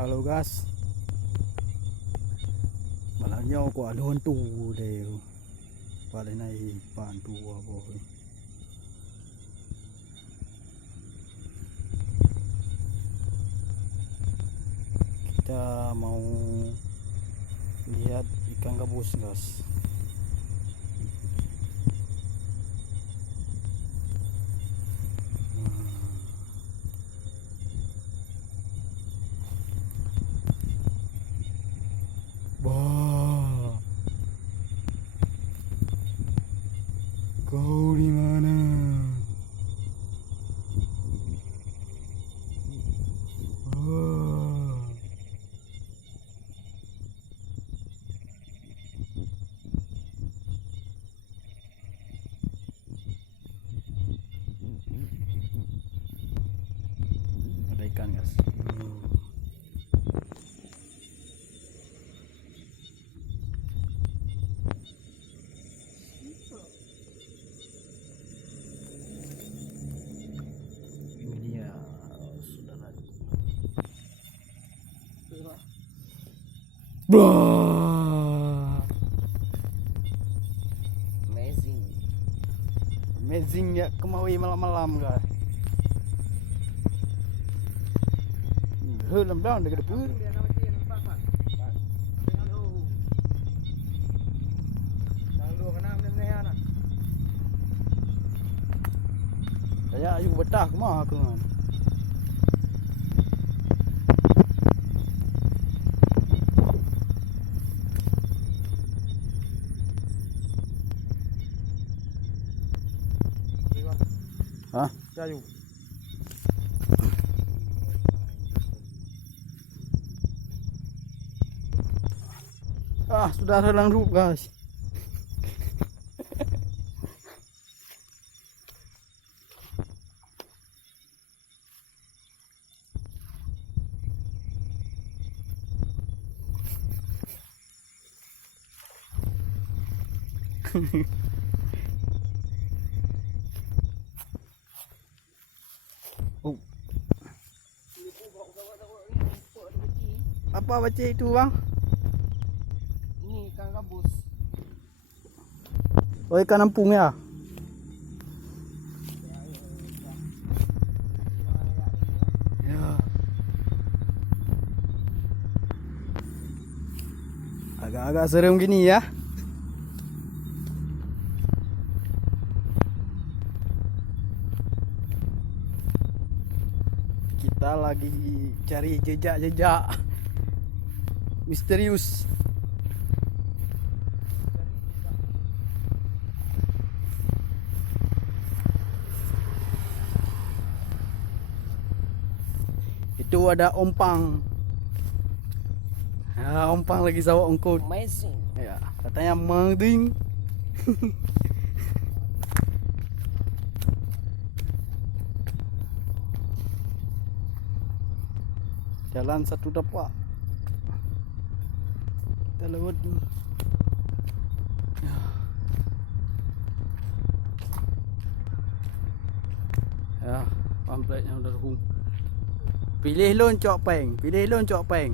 Halo guys, malah nhau quả luôn tù đều và đây này bạn tù rồi. Kita mau lihat ikan gabus guys. Wah, kau di mana? Wah. Ada ikan guys. Wah, amazing ya, kemawi malam-malam guys. Hơn làm được cái bự. Saya ayu betah kemah aku kan. Hah? Ayu. Ah, sudah relang rup guys. Oh. Apa baca itu bang? Ini ikan gabus. Oh, ikan ampung ya? Ya. Agak-agak serem gini ya. Kita lagi cari jejak-jejak misterius. Itu ada ompang. Ya, ompang lagi sawak ongkot. Amazing. Ya, katanya mending. Jalan satu tapak. Kita lewat ni. Ya. Ya, pamfletnya udah hung. Pilih lon cok peng, pilih lon cok peng.